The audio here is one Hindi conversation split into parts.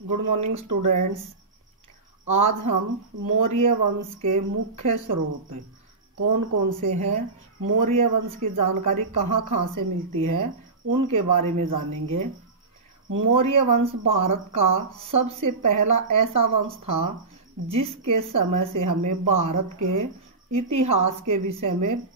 Good morning students. आज हम मौर्य वंश के मुख्य स्रोत कौन कौन से हैं, मौर्य वंश की जानकारी कहाँ कहाँ से मिलती है, उनके बारे में जानेंगे। मौर्य वंश भारत का सबसे पहला ऐसा वंश था जिसके समय से हमें भारत के इतिहास के विषय में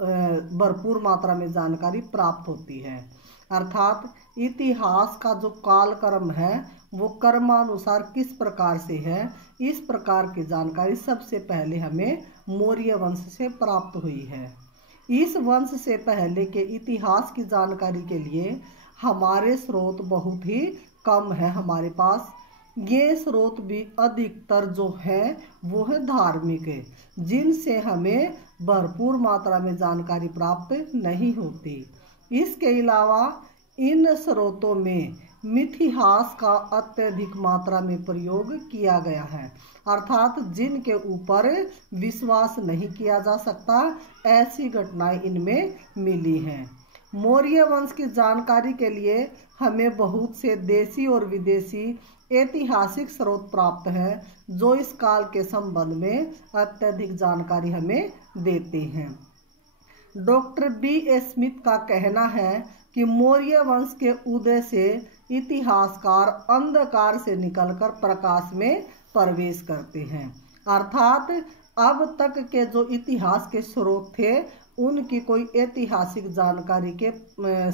भरपूर मात्रा में जानकारी प्राप्त होती है। अर्थात इतिहास का जो कालक्रम है वो कर्मानुसार किस प्रकार से है, इस प्रकार की जानकारी सबसे पहले हमें मौर्य वंश से प्राप्त हुई है। इस वंश से पहले के इतिहास की जानकारी के लिए हमारे स्रोत बहुत ही कम है हमारे पास। ये स्रोत भी अधिकतर जो है वो है धार्मिक है, जिनसे हमें भरपूर मात्रा में जानकारी प्राप्त नहीं होती। इसके अलावा इन स्रोतों में मिथिहास का अत्यधिक मात्रा में प्रयोग किया गया है, अर्थात जिनके ऊपर विश्वास नहीं किया जा सकता, ऐसी घटनाएं इनमें मिली हैं। मौर्य वंश की जानकारी के लिए हमें बहुत से देशी और विदेशी ऐतिहासिक स्रोत प्राप्त हैं जो इस काल के संबंध में अत्यधिक जानकारी हमें देते हैं। Doctor B.A. स्मिथ का कहना है कि मौर्य वंश के उदय से इतिहासकार अंधकार से निकलकर प्रकाश में प्रवेश करते हैं, अर्थात अब तक के जो इतिहास के स्रोत थे उनकी कोई ऐतिहासिक जानकारी के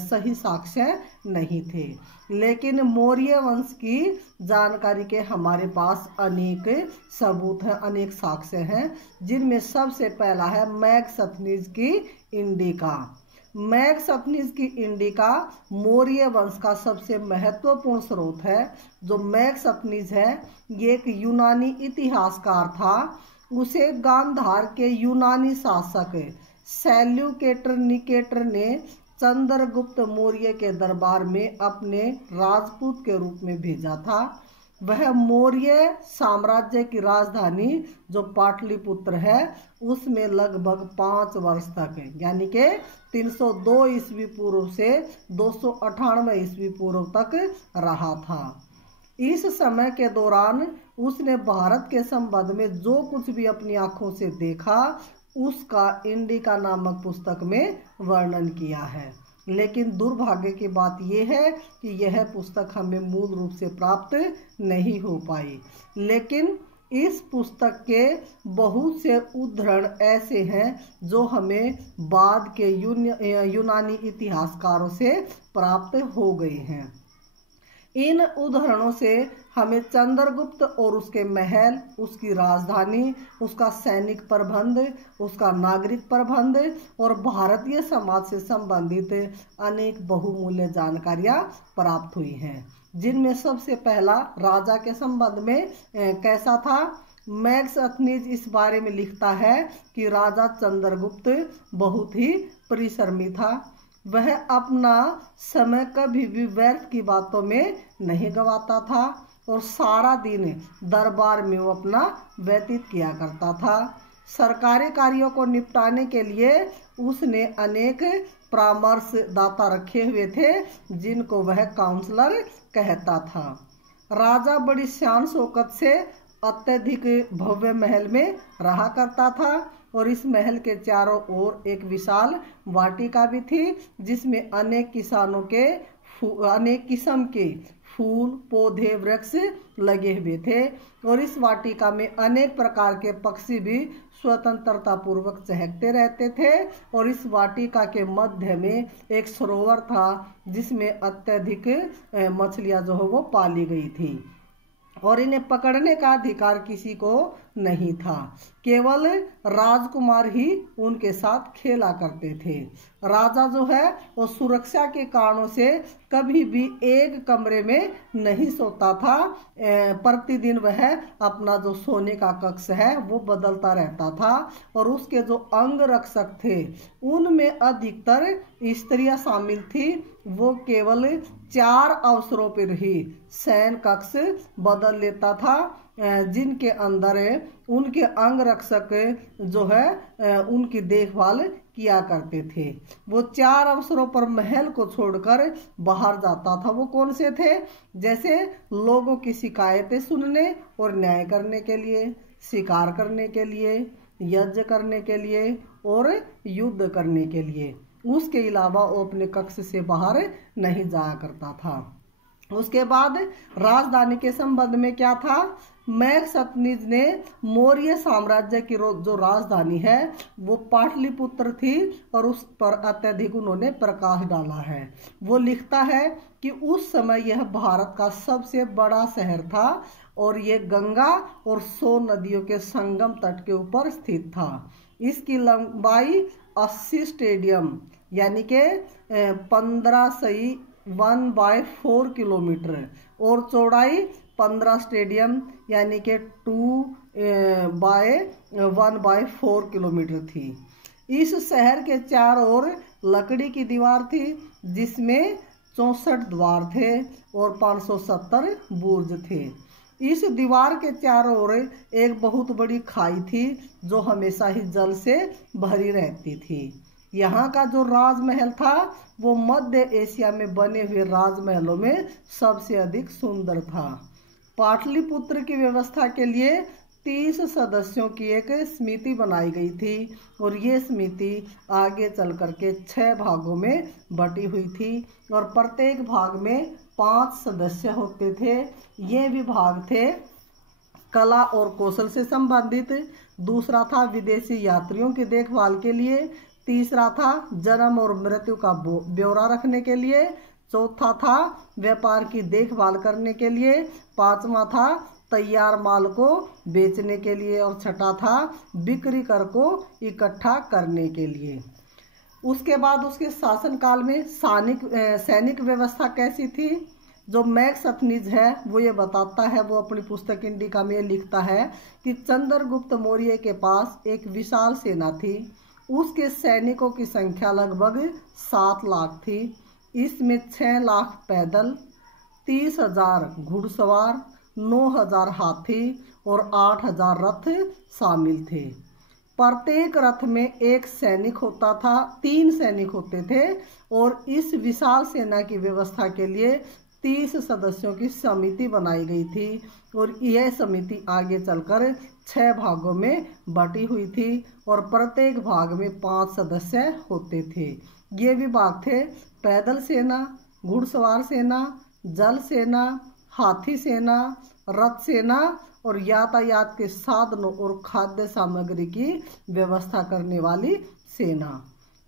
सही साक्ष्य नहीं थे, लेकिन मौर्य वंश की जानकारी के हमारे पास अनेक सबूत हैं, अनेक साक्ष्य हैं, जिनमें सबसे पहला है मैगस्थनीज की इंडिका। मैगस्थनीज की इंडिका मौर्य वंश का सबसे महत्वपूर्ण स्रोत है। जो मैगस्थनीज है ये एक यूनानी इतिहासकार था। उसे गांधार के यूनानी शासक सेल्यूकेटर निकेटर ने चंद्रगुप्त मौर्य के दरबार में अपने राजपूत के रूप में भेजा था। वह मौर्य साम्राज्य की राजधानी जो पाटलिपुत्र है उसमें लगभग 5 वर्ष तक यानी कि 302 ईस्वी पूर्व से 298 ईस्वी पूर्व तक रहा था। इस समय के दौरान उसने भारत के संबंध में जो कुछ भी अपनी आंखों से देखा उसका इंडिका नामक पुस्तक में वर्णन किया है, लेकिन दुर्भाग्य की बात यह है कि यह पुस्तक हमें मूल रूप से प्राप्त नहीं हो पाई। लेकिन इस पुस्तक के बहुत से उद्धरण ऐसे हैं जो हमें बाद के यूनानी इतिहासकारों से प्राप्त हो गए हैं। इन उदाहरणों से हमें चंद्रगुप्त और उसके महल, उसकी राजधानी, उसका सैनिक प्रबंध, उसका नागरिक प्रबंध और भारतीय समाज से संबंधित अनेक बहुमूल्य जानकारियां प्राप्त हुई हैं, जिनमें सबसे पहला राजा के संबंध में कैसा था। मैगस्थनीज इस बारे में लिखता है कि राजा चंद्रगुप्त बहुत ही परिश्रमी था। वह अपना समय कभी भी व्यर्थ की बातों में नहीं गवाता था और सारा दिन दरबार में वो अपना व्यतीत किया करता था। सरकारी कार्यों को निपटाने के लिए उसने अनेक परामर्शदाता रखे हुए थे जिनको वह काउंसलर कहता था। राजा बड़ी शान शौकत से अत्यधिक भव्य महल में रहा करता था और इस महल के चारों ओर एक विशाल वाटिका भी थी जिसमें अनेक किस्म के फूल पौधे वृक्ष लगे हुए थे और इस वाटिका में अनेक प्रकार के पक्षी भी स्वतंत्रता पूर्वक चहकते रहते थे और इस वाटिका के मध्य में एक सरोवर था जिसमें अत्यधिक मछलियां जो है वो पाली गई थी और इन्हें पकड़ने का अधिकार किसी को नहीं था, केवल राजकुमार ही उनके साथ खेला करते थे। राजा जो है वो सुरक्षा के कारणों से कभी भी एक कमरे में नहीं सोता था। प्रतिदिन वह अपना जो सोने का कक्ष है वो बदलता रहता था और उसके जो अंग रक्षक थे उनमें अधिकतर स्त्रियां शामिल थी। वो केवल 4 अवसरों पर ही शयन कक्ष बदल लेता था जिनके अंदर उनके अंग रक्षक जो है उनकी देखभाल किया करते थे। वो 4 अवसरों पर महल को छोड़कर बाहर जाता था। वो कौन से थे? जैसे लोगों की शिकायतें सुनने और न्याय करने के लिए, शिकार करने के लिए, यज्ञ करने के लिए और युद्ध करने के लिए। उसके अलावा वो अपने कक्ष से बाहर नहीं जाया करता था। उसके बाद राजधानी के संबंध में क्या था? मैक्सतनीज ने मौर्य साम्राज्य की जो राजधानी है वो पाटलिपुत्र थी और उस पर अत्यधिक उन्होंने प्रकाश डाला है। वो लिखता है कि उस समय यह भारत का सबसे बड़ा शहर था और ये गंगा और सोन नदियों के संगम तट के ऊपर स्थित था। इसकी लंबाई 80 स्टेडियम यानी कि 1/4 किलोमीटर और चौड़ाई 15 स्टेडियम यानी कि 2/1/4 किलोमीटर थी। इस शहर के चारों ओर लकड़ी की दीवार थी जिसमें 64 द्वार थे और 570 बुर्ज थे। इस दीवार के चारों ओर एक बहुत बड़ी खाई थी जो हमेशा ही जल से भरी रहती थी। यहाँ का जो राजमहल था वो मध्य एशिया में बने हुए राजमहलों में सबसे अधिक सुंदर था। पाटलिपुत्र की व्यवस्था के लिए 30 सदस्यों की एक समिति बनाई गई थी और ये समिति आगे चल करके 6 भागों में बटी हुई थी और प्रत्येक भाग में 5 सदस्य होते थे। ये विभाग थे कला और कौशल से संबंधित, दूसरा था विदेशी यात्रियों की देखभाल के लिए, तीसरा था जन्म और मृत्यु का ब्यौरा रखने के लिए, चौथा था व्यापार की देखभाल करने के लिए, पांचवा था तैयार माल को बेचने के लिए और छठा था बिक्री कर को इकट्ठा करने के लिए। उसके बाद उसके शासनकाल में सैनिक व्यवस्था कैसी थी? जो मैक्सतनीज है वो ये बताता है, वो अपनी पुस्तक इंडिका में लिखता है कि चंद्रगुप्त मौर्य के पास एक विशाल सेना थी। उसके सैनिकों की संख्या लगभग 7 लाख थी। इसमें 6 लाख पैदल, 30,000 घुड़सवार, 9,000 हाथी और 8,000 रथ शामिल थे। प्रत्येक रथ में एक सैनिक होता था, 3 सैनिक होते थे और इस विशाल सेना की व्यवस्था के लिए 30 सदस्यों की समिति बनाई गई थी और यह समिति आगे चलकर 6 भागों में बटी हुई थी और प्रत्येक भाग में 5 सदस्य होते थे। ये विभाग थे पैदल सेना, घुड़सवार सेना, जल सेना, हाथी सेना, रथ सेना और यातायात के साधनों और खाद्य सामग्री की व्यवस्था करने वाली सेना।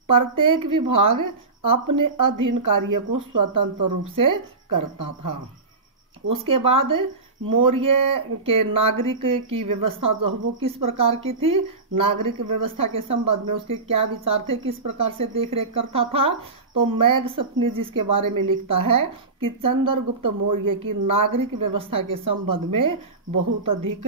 प्रत्येक विभाग अपने अधीन कार्य को स्वतंत्र रूप से करता था। उसके बाद मौर्य के नागरिक की व्यवस्था जो है वो किस प्रकार की थी? नागरिक व्यवस्था के संबंध में उसके क्या विचार थे, किस प्रकार से देखरेख करता था? तो मैक्सतनीज इसके बारे में लिखता है कि चंद्रगुप्त मौर्य की नागरिक व्यवस्था के संबंध में बहुत अधिक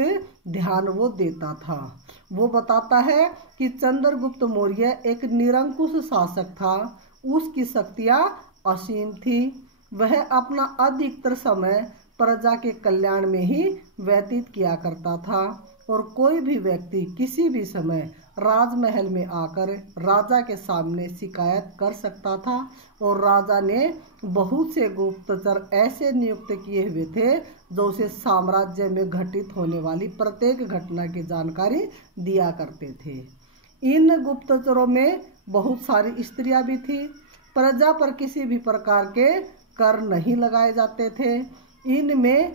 ध्यान वो देता था। वो बताता है कि चंद्रगुप्त मौर्य एक निरंकुश शासक था। उसकी शक्तियाँ असीम थी। वह अपना अधिकतर समय प्रजा के कल्याण में ही व्यतीत किया करता था और कोई भी व्यक्ति किसी भी समय राजमहल में आकर राजा के सामने शिकायत कर सकता था और राजा ने बहुत से गुप्तचर ऐसे नियुक्त किए हुए थे जो उसे साम्राज्य में घटित होने वाली प्रत्येक घटना की जानकारी दिया करते थे। इन गुप्तचरों में बहुत सारी स्त्रियां भी थी। प्रजा पर किसी भी प्रकार के कर नहीं लगाए जाते थे। इनमें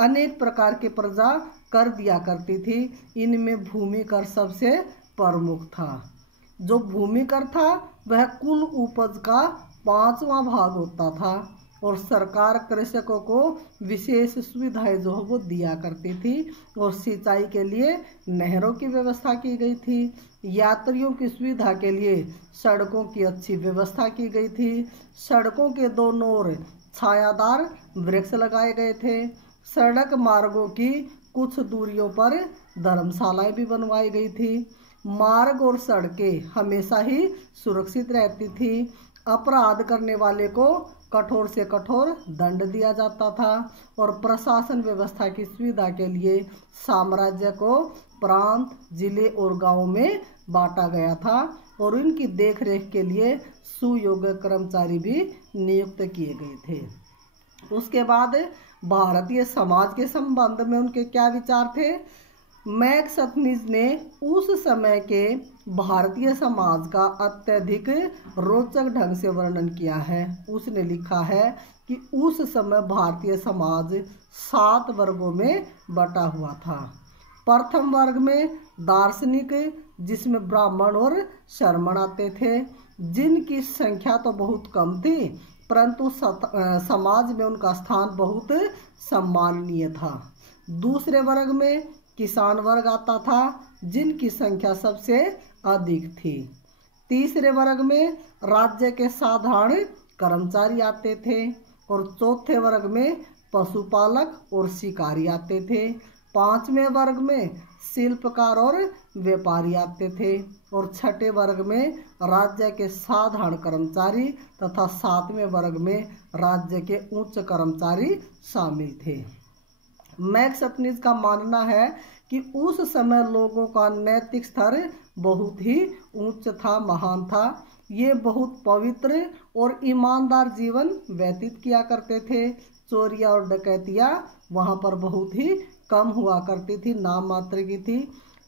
अनेक प्रकार के प्रजा कर दिया करती थी। इनमें भूमि कर सबसे प्रमुख था। जो भूमि कर था वह कुल उपज का 5वां भाग होता था और सरकार कृषकों को विशेष सुविधाएं जो है वो दिया करती थी और सिंचाई के लिए नहरों की व्यवस्था की गई थी। यात्रियों की सुविधा के लिए सड़कों की अच्छी व्यवस्था की गई थी। सड़कों के दोनों ओर छायादार वृक्ष लगाए गए थे। सड़क मार्गों की कुछ दूरियों पर धर्मशालाएं भी बनवाई गई थी। मार्ग और सड़कें हमेशा ही सुरक्षित रहती थी। अपराध करने वाले को कठोर से कठोर दंड दिया जाता था और प्रशासन व्यवस्था की सुविधा के लिए साम्राज्य को प्रांत, जिले और गांवों में बांटा गया था और इनकी देखरेख के लिए सुयोग्य कर्मचारी भी नियुक्त किए गए थे। उसके बाद भारतीय समाज के संबंध में उनके क्या विचार थे? मैक्सथनीज ने उस समय के भारतीय समाज का अत्यधिक रोचक ढंग से वर्णन किया है। उसने लिखा है कि उस समय भारतीय समाज 7 वर्गों में बटा हुआ था। प्रथम वर्ग में दार्शनिक, जिसमें ब्राह्मण और शर्मण आते थे, जिनकी संख्या तो बहुत कम थी, परंतु समाज में उनका स्थान बहुत सम्माननीय था। दूसरे वर्ग में किसान वर्ग आता था, जिनकी संख्या सबसे अधिक थी। तीसरे वर्ग में राज्य के साधारण कर्मचारी आते थे और चौथे वर्ग में पशुपालक और शिकारी आते थे। पांचवें वर्ग में शिल्पकार और व्यापारी आते थे और छठे वर्ग में राज्य के साधारण कर्मचारी तथा सातवें वर्ग में राज्य के उच्च कर्मचारी शामिल थे। मैक्सथनीज का मानना है कि उस समय लोगों का नैतिक स्तर बहुत ही उच्च था, महान था। ये बहुत पवित्र और ईमानदार जीवन व्यतीत किया करते थे। चोरियां और डकैतियां वहाँ पर बहुत ही कम हुआ करती थी, नाम मात्र की थी।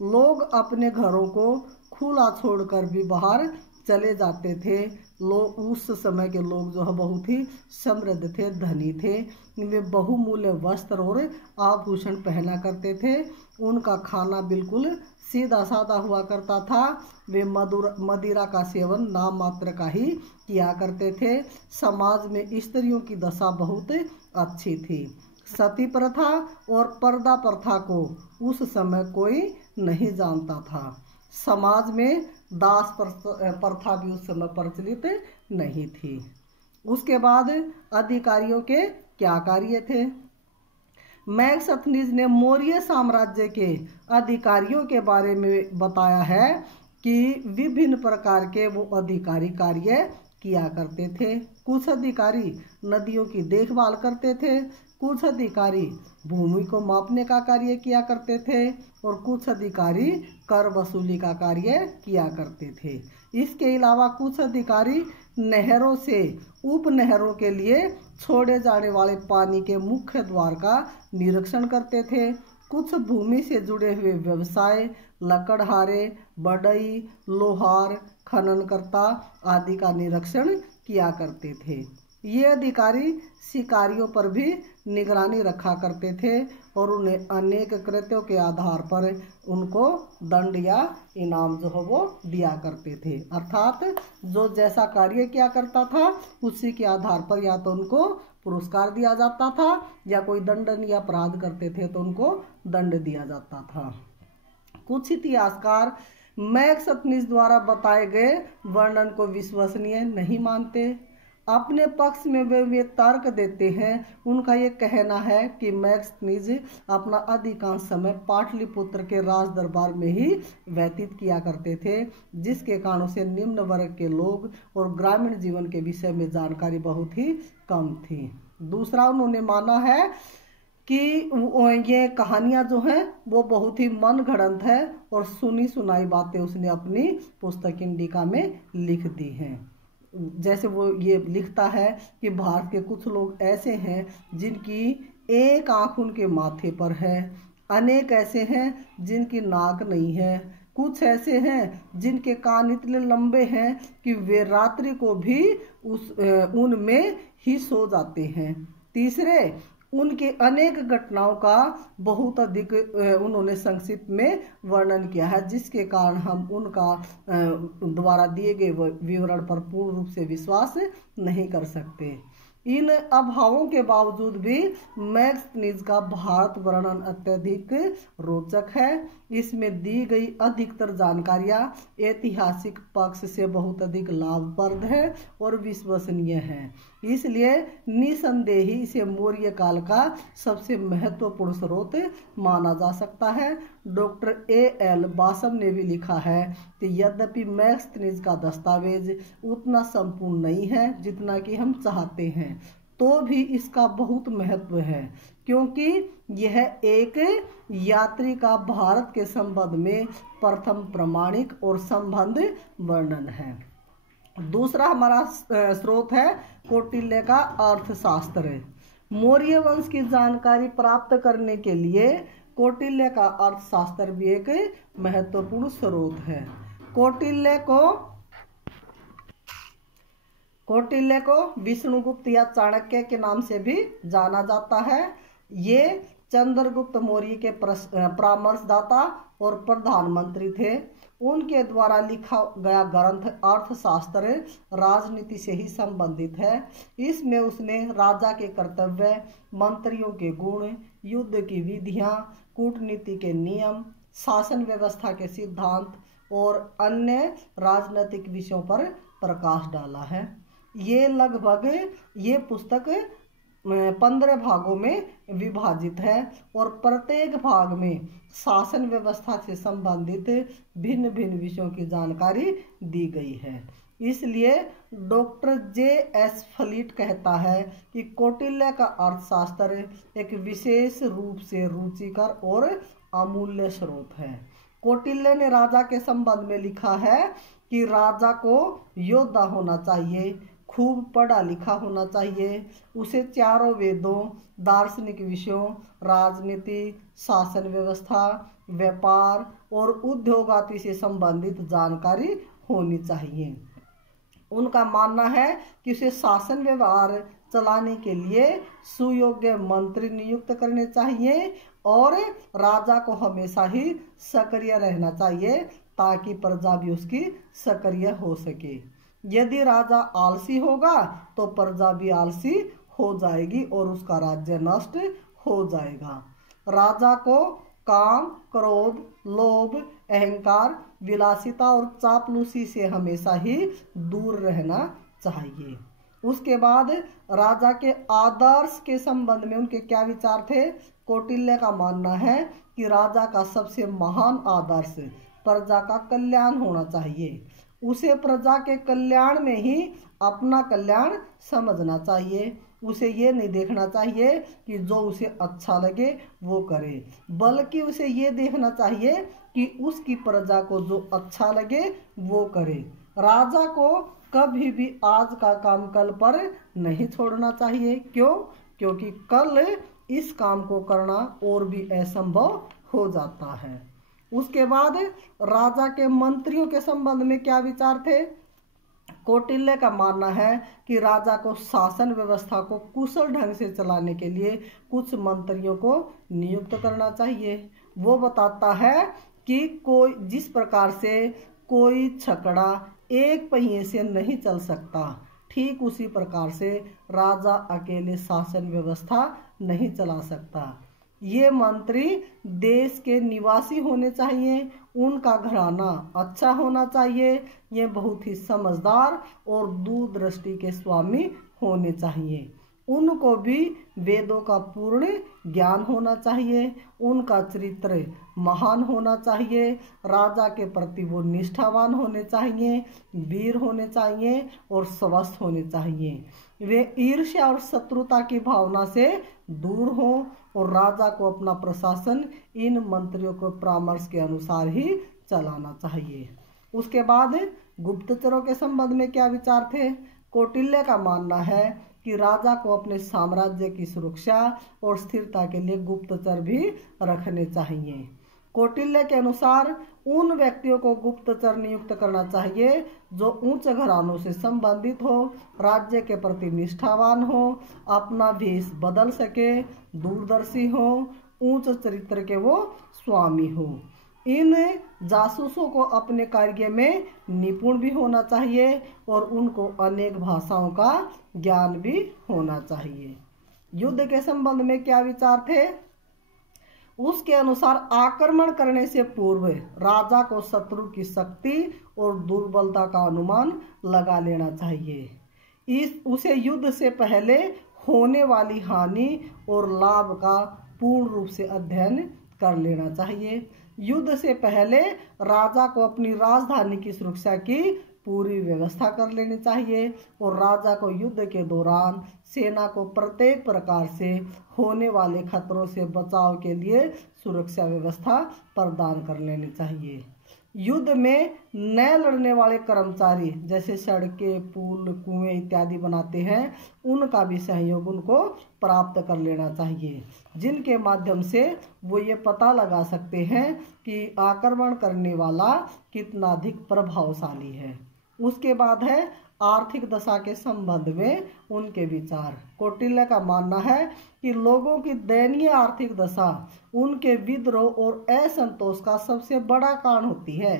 लोग अपने घरों को खुला छोड़कर भी बाहर चले जाते थे। लोग उस समय के लोग जो है बहुत ही समृद्ध थे, धनी थे। वे बहुमूल्य वस्त्र और आभूषण पहना करते थे। उनका खाना बिल्कुल सीधा साधा हुआ करता था। वे मदिरा का सेवन नाम मात्र का ही किया करते थे। समाज में स्त्रियों की दशा बहुत अच्छी थी। सती प्रथा और पर्दा प्रथा को उस समय कोई नहीं जानता था। समाज में दास प्रथा भी उस समय प्रचलित नहीं थी। उसके बाद अधिकारियों के क्या कार्य थे? मैक्सथनीज ने मौर्य साम्राज्य के अधिकारियों के बारे में बताया है कि विभिन्न प्रकार के वो अधिकारी कार्य किया करते थे। कुछ अधिकारी नदियों की देखभाल करते थे, कुछ अधिकारी भूमि को मापने का कार्य किया करते थे और कुछ अधिकारी कर वसूली का कार्य किया करते थे। इसके अलावा कुछ अधिकारी नहरों से उपनहरों के लिए छोड़े जाने वाले पानी के मुख्य द्वार का निरीक्षण करते थे। कुछ भूमि से जुड़े हुए व्यवसाय, लकड़हारे, बढ़ई, लोहार, खननकर्ता आदि का निरीक्षण किया करते थे। ये अधिकारी शिकारियों पर भी निगरानी रखा करते थे और उन्हें अनेक कृत्यों के आधार पर उनको दंड या इनाम जो है वो दिया करते थे। अर्थात जो जैसा कार्य किया करता था उसी के आधार पर या तो उनको पुरस्कार दिया जाता था या कोई दंडनीय अपराध करते थे तो उनको दंड दिया जाता था। कुछ इतिहासकार मैक्सथनीज द्वारा बताए गए वर्णन को विश्वसनीय नहीं मानते। अपने पक्ष में वे तर्क देते हैं। उनका ये कहना है कि मैक्सथनीज अपना अधिकांश समय पाटलिपुत्र के राज दरबार में ही व्यतीत किया करते थे, जिसके कारण से निम्न वर्ग के लोग और ग्रामीण जीवन के विषय में जानकारी बहुत ही कम थी। दूसरा, उन्होंने माना है कि ये कहानियाँ जो हैं वो बहुत ही मनगढ़ंत है और सुनी सुनाई बातें उसने अपनी पुस्तक इंडिका में लिख दी हैं। जैसे वो ये लिखता है कि भारत के कुछ लोग ऐसे हैं जिनकी एक आंख उनके माथे पर है, अनेक ऐसे हैं जिनकी नाक नहीं है, कुछ ऐसे हैं जिनके कान इतने लंबे हैं कि वे रात्रि को भी उनमें ही सो जाते हैं। तीसरे, उनके अनेक घटनाओं का बहुत अधिक उन्होंने संक्षिप्त में वर्णन किया है, जिसके कारण हम उनका द्वारा दिए गए विवरण पर पूर्ण रूप से विश्वास नहीं कर सकते। इन अभावों के बावजूद भी मैक्सथनीज का भारत वर्णन अत्यधिक रोचक है। इसमें दी गई अधिकतर जानकारियाँ ऐतिहासिक पक्ष से बहुत अधिक लाभप्रद है और विश्वसनीय है। इसलिए निसंदेह ही इसे मौर्य काल का सबसे महत्वपूर्ण स्रोत माना जा सकता है। Doctor A.L. बासम ने भी लिखा है कि यद्यपि मैक्सथनीज का दस्तावेज उतना संपूर्ण नहीं है जितना कि हम चाहते हैं, तो तो भी इसका बहुत महत्व है, क्योंकि यह एक यात्री का भारत के संबंध में प्रथम प्रामाणिक और संबंध वर्णन है। दूसरा हमारा स्रोत है कौटिल्य का अर्थशास्त्र। मौर्य वंश की जानकारी प्राप्त करने के लिए कौटिल्य का अर्थशास्त्र भी एक महत्वपूर्ण स्रोत है। कौटिल्य को विष्णुगुप्त या चाणक्य के नाम से भी जाना जाता है। ये चंद्रगुप्त मौर्य के परामर्शदाता और प्रधानमंत्री थे। उनके द्वारा लिखा गया ग्रंथ अर्थशास्त्र राजनीति से ही संबंधित है। इसमें उसने राजा के कर्तव्य, मंत्रियों के गुण, युद्ध की विधियां, कूटनीति के नियम, शासन व्यवस्था के सिद्धांत और अन्य राजनीतिक विषयों पर प्रकाश डाला है। ये पुस्तक 15 भागों में विभाजित है और प्रत्येक भाग में शासन व्यवस्था से संबंधित भिन्न भिन्न विषयों की जानकारी दी गई है। इसलिए डॉक्टर J.S. फलीट कहता है कि कौटिल्य का अर्थशास्त्र एक विशेष रूप से रुचिकर और अमूल्य स्रोत है। कौटिल्य ने राजा के संबंध में लिखा है कि राजा को योद्धा होना चाहिए, खूब पढ़ा लिखा होना चाहिए, उसे चारों वेदों, दार्शनिक विषयों, राजनीति, शासन व्यवस्था, व्यापार और उद्योग आदि से संबंधित जानकारी होनी चाहिए। उनका मानना है कि उसे शासन व्यवहार चलाने के लिए सुयोग्य मंत्री नियुक्त करने चाहिए और राजा को हमेशा ही सक्रिय रहना चाहिए ताकि प्रजा भी उसकी सक्रिय हो सके। यदि राजा आलसी होगा तो प्रजा भी आलसी हो जाएगी और उसका राज्य नष्ट हो जाएगा। राजा को काम, क्रोध, लोभ, अहंकार, विलासिता और चापलूसी से हमेशा ही दूर रहना चाहिए। उसके बाद राजा के आदर्श के संबंध में उनके क्या विचार थे? कौटिल्य का मानना है कि राजा का सबसे महान आदर्श प्रजा का कल्याण होना चाहिए। उसे प्रजा के कल्याण में ही अपना कल्याण समझना चाहिए। उसे ये नहीं देखना चाहिए कि जो उसे अच्छा लगे वो करे, बल्कि उसे ये देखना चाहिए कि उसकी प्रजा को जो अच्छा लगे वो करे। राजा को कभी भी आज का काम कल पर नहीं छोड़ना चाहिए। क्यों? क्योंकि कल इस काम को करना और भी असंभव हो जाता है। उसके बाद राजा के मंत्रियों के संबंध में क्या विचार थे? कौटिल्य का मानना है कि राजा को शासन व्यवस्था को कुशल ढंग से चलाने के लिए कुछ मंत्रियों को नियुक्त करना चाहिए। वो बताता है कि जिस प्रकार से कोई छकड़ा एक पहिए से नहीं चल सकता, ठीक उसी प्रकार से राजा अकेले शासन व्यवस्था नहीं चला सकता। ये मंत्री देश के निवासी होने चाहिए, उनका घराना अच्छा होना चाहिए, ये बहुत ही समझदार और दूरदृष्टि के स्वामी होने चाहिए। उनको भी वेदों का पूर्ण ज्ञान होना चाहिए, उनका चरित्र महान होना चाहिए, राजा के प्रति वो निष्ठावान होने चाहिए, वीर होने चाहिए और स्वस्थ होने चाहिए। वे ईर्ष्या और शत्रुता की भावना से दूर हों और राजा को अपना प्रशासन इन मंत्रियों को परामर्श के अनुसार ही चलाना चाहिए। उसके बाद गुप्तचरों के संबंध में क्या विचार थे? कौटिल्य का मानना है कि राजा को अपने साम्राज्य की सुरक्षा और स्थिरता के लिए गुप्तचर भी रखने चाहिए। कौटिल्य के अनुसार उन व्यक्तियों को गुप्तचर नियुक्त करना चाहिए जो उच्च घरानों से संबंधित हो, राज्य के प्रति निष्ठावान हो, अपना भेष बदल सके, दूरदर्शी हो, उच्च चरित्र के वो स्वामी हो। इन जासूसों को अपने कार्य में निपुण भी होना चाहिए और उनको अनेक भाषाओं का ज्ञान भी होना चाहिए। युद्ध के संबंध में क्या विचार थे? उसके अनुसार आक्रमण करने से पूर्व राजा को शत्रु की शक्ति और दुर्बलता का अनुमान लगा लेना चाहिए। उसे युद्ध से पहले होने वाली हानि और लाभ का पूर्ण रूप से अध्ययन कर लेना चाहिए। युद्ध से पहले राजा को अपनी राजधानी की सुरक्षा की पूरी व्यवस्था कर लेनी चाहिए और राजा को युद्ध के दौरान सेना को प्रत्येक प्रकार से होने वाले खतरों से बचाव के लिए सुरक्षा व्यवस्था प्रदान कर लेनी चाहिए। युद्ध में नए लड़ने वाले कर्मचारी जैसे सड़कें, पुल, कुएं इत्यादि बनाते हैं, उनका भी सहयोग उनको प्राप्त कर लेना चाहिए, जिनके माध्यम से वो ये पता लगा सकते हैं कि आक्रमण करने वाला कितना अधिक प्रभावशाली है। उसके बाद है आर्थिक दशा के संबंध में उनके विचार। कौटिल्य का मानना है कि लोगों की दयनीय आर्थिक दशा उनके विद्रोह और असंतोष का सबसे बड़ा कारण होती है।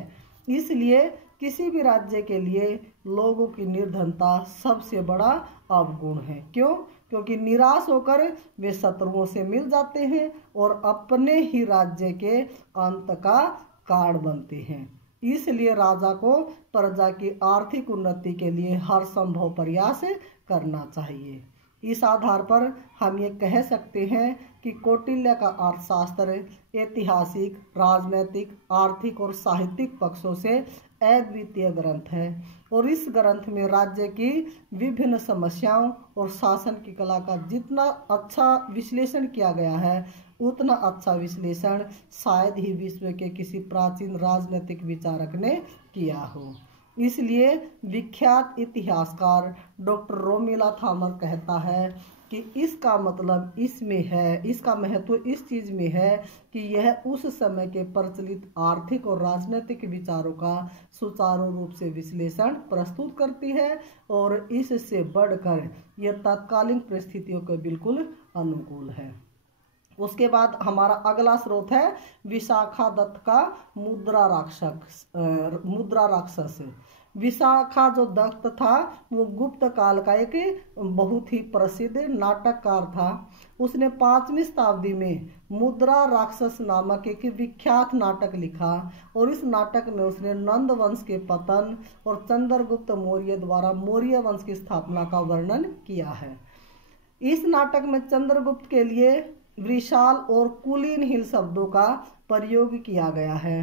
इसलिए किसी भी राज्य के लिए लोगों की निर्धनता सबसे बड़ा अवगुण है। क्यों? क्योंकि निराश होकर वे शत्रुओं से मिल जाते हैं और अपने ही राज्य के अंत का कारण बनते हैं। इसलिए राजा को प्रजा की आर्थिक उन्नति के लिए हर संभव प्रयास करना चाहिए। इस आधार पर हम ये कह सकते हैं कि कौटिल्य का अर्थशास्त्र ऐतिहासिक, राजनैतिक, आर्थिक और साहित्यिक पक्षों से अद्वितीय ग्रंथ है और इस ग्रंथ में राज्य की विभिन्न समस्याओं और शासन की कला का जितना अच्छा विश्लेषण किया गया है, उतना अच्छा विश्लेषण शायद ही विश्व के किसी प्राचीन राजनीतिक विचारक ने किया हो। इसलिए विख्यात इतिहासकार डॉक्टर रोमिला थामर कहता है कि इसका मतलब इसमें है, इसका महत्व इस चीज में है कि यह उस समय के प्रचलित आर्थिक और राजनीतिक विचारों का सुचारू रूप से विश्लेषण प्रस्तुत करती है और इससे बढ़कर यह तत्कालीन परिस्थितियों के बिल्कुल अनुकूल है। उसके बाद हमारा अगला स्रोत है विशाखा दत्त का मुद्रा राक्षस। विशाखा जो दत्त था वो गुप्त काल का एक बहुत ही प्रसिद्ध नाटककार था। उसने 5वीं शताब्दी में मुद्रा राक्षस नामक एक विख्यात नाटक लिखा और इस नाटक में उसने नंद वंश के पतन और चंद्रगुप्त मौर्य द्वारा मौर्य वंश की स्थापना का वर्णन किया है। इस नाटक में चंद्रगुप्त के लिए विशाल और कुलीनहीन शब्दों का प्रयोग किया गया है।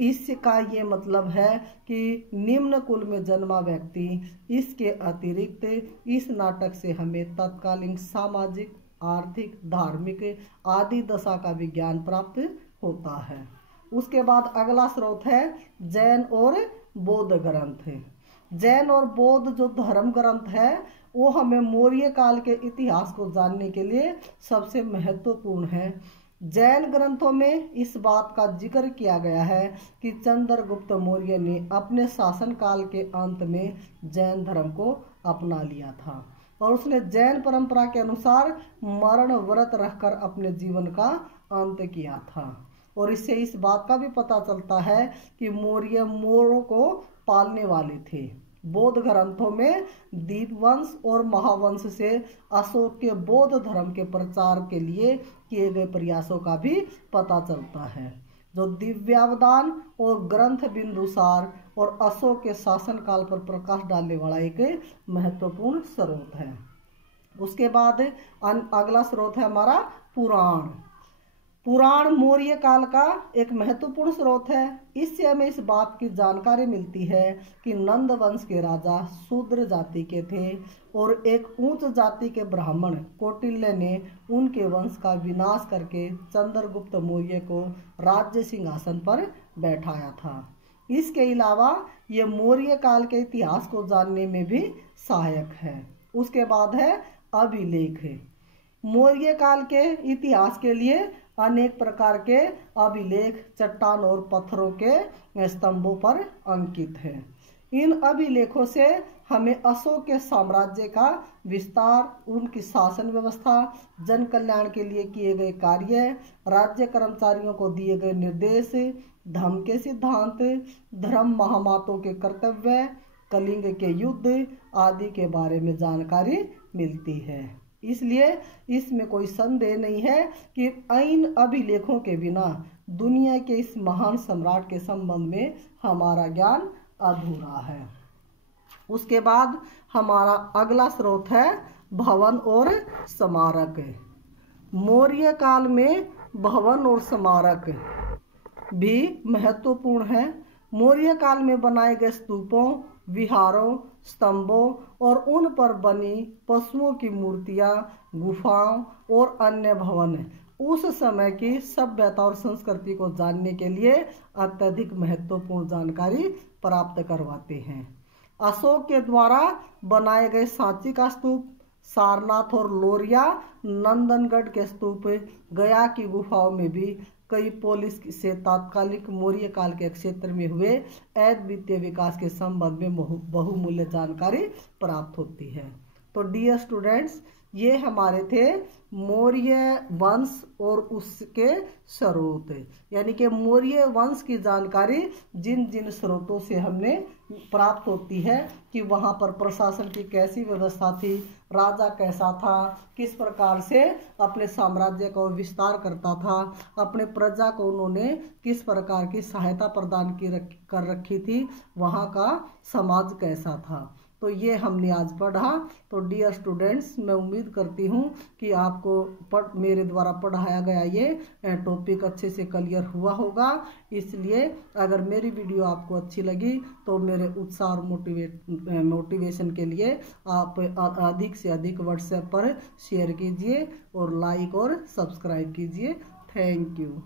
इसका ये मतलब है कि निम्न कुल में जन्मा व्यक्ति। इसके अतिरिक्त इस नाटक से हमें तत्कालीन सामाजिक, आर्थिक, धार्मिक आदि दशा का विज्ञान प्राप्त होता है। उसके बाद अगला स्रोत है जैन और बौद्ध ग्रंथ। जैन और बौद्ध जो धर्म ग्रंथ है वो हमें मौर्य काल के इतिहास को जानने के लिए सबसे महत्वपूर्ण है। जैन ग्रंथों में इस बात का जिक्र किया गया है कि चंद्रगुप्त मौर्य ने अपने शासनकाल के अंत में जैन धर्म को अपना लिया था और उसने जैन परंपरा के अनुसार मरण व्रत रखकर अपने जीवन का अंत किया था। और इससे इस बात का भी पता चलता है कि मौर्य मोरों को पालने वाले थे। बौद्ध ग्रंथों में दीपवंश और महावंश से अशोक के बौद्ध धर्म के प्रचार के लिए किए गए प्रयासों का भी पता चलता है, जो दिव्यावदान और ग्रंथ बिंदुसार और अशोक के शासनकाल पर प्रकाश डालने वाला एक महत्वपूर्ण स्रोत है। उसके बाद अगला स्रोत है हमारा पुराण। पुराण मौर्य काल का एक महत्वपूर्ण स्रोत है। इससे हमें इस बात की जानकारी मिलती है कि नंद वंश के राजा शूद्र जाति के थे और एक उच्च जाति के ब्राह्मण कौटिल्य ने उनके वंश का विनाश करके चंद्रगुप्त मौर्य को राज्य सिंहासन पर बैठाया था। इसके अलावा ये मौर्य काल के इतिहास को जानने में भी सहायक है। उसके बाद है अभिलेख। मौर्य काल के इतिहास के लिए अनेक प्रकार के अभिलेख चट्टान और पत्थरों के स्तंभों पर अंकित हैं। इन अभिलेखों से हमें अशोक के साम्राज्य का विस्तार, उनकी शासन व्यवस्था, जन कल्याण के लिए किए गए कार्य, राज्य कर्मचारियों को दिए गए निर्देश, धर्म के सिद्धांत, धर्म महामातों के कर्तव्य, कलिंग के युद्ध आदि के बारे में जानकारी मिलती है। इसलिए इसमें कोई संदेह नहीं है कि इन अभिलेखों के बिना दुनिया के इस महान सम्राट के संबंध में हमारा ज्ञान अधूरा है। उसके बाद हमारा अगला स्रोत है भवन और स्मारक। मौर्य काल में भवन और स्मारक भी महत्वपूर्ण है। मौर्य काल में बनाए गए स्तूपों विहारों, स्तंभों और उन पर बनी पशुओं की मूर्तियां, गुफाओं और अन्य भवन उस समय की सभ्यता और संस्कृति को जानने के लिए अत्यधिक महत्वपूर्ण जानकारी प्राप्त करवाते हैं। अशोक के द्वारा बनाए गए सांची का स्तूप, सारनाथ और लोरिया, नंदनगढ़ के स्तूप, गया की गुफाओं में भी कई पोलिस से तात्कालिक मौर्य काल के क्षेत्र में हुए अद्वितीय विकास के संबंध में बहुमूल्य जानकारी प्राप्त होती है। तो डियर स्टूडेंट्स, ये हमारे थे मौर्य वंश और उसके स्रोत, यानी कि मौर्य वंश की जानकारी जिन जिन स्रोतों से हमने प्राप्त होती है कि वहाँ पर प्रशासन की कैसी व्यवस्था थी, राजा कैसा था, किस प्रकार से अपने साम्राज्य का विस्तार करता था, अपने प्रजा को उन्होंने किस प्रकार की सहायता प्रदान कर रखी थी, वहाँ का समाज कैसा था। तो ये हमने आज पढ़ा। तो डियर स्टूडेंट्स, मैं उम्मीद करती हूँ कि आपको मेरे द्वारा पढ़ाया गया ये टॉपिक अच्छे से क्लियर हुआ होगा। इसलिए अगर मेरी वीडियो आपको अच्छी लगी तो मेरे उत्साह और मोटिवेशन के लिए आप अधिक से अधिक व्हाट्सएप पर शेयर कीजिए और लाइक और सब्सक्राइब कीजिए। Thank you.